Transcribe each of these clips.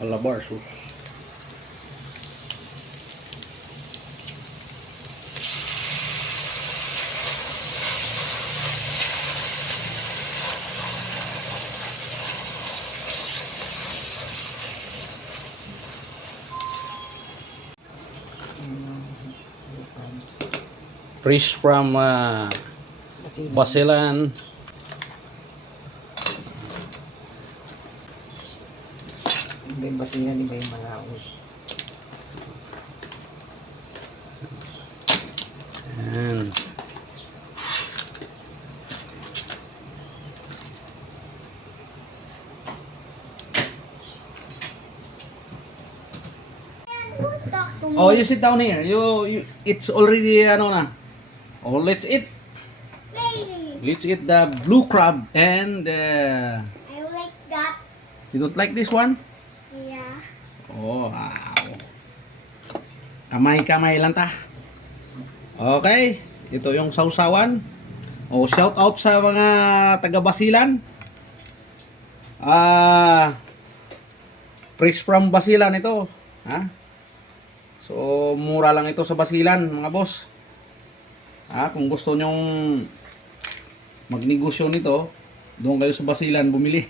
Alabarsus. Fresh from Basilan. Iba yung Basilan, iba yung Malawi. Ayan. Oh, you sit down here. You it's already ano na. Oh, let's eat. Let's eat the blue crab and I like that. you don't like this one? Yeah. Oh, wow. Kamay-kamay lang ta. Okay, ito yung sausawan. Oh, shout out sa mga taga Basilan. Fresh from Basilan ito, ha? So, mura lang ito sa Basilan, mga boss. Kung gusto nyong magnegosyo nito, doon kayo sa Basilan bumili.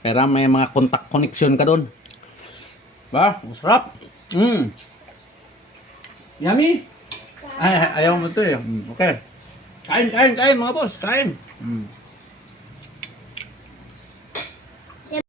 Pero may mga contact connection ka doon. Ba? Masarap. Yummy. Ay, ayaw mo ito eh. Okay. Kain mga boss. Kain.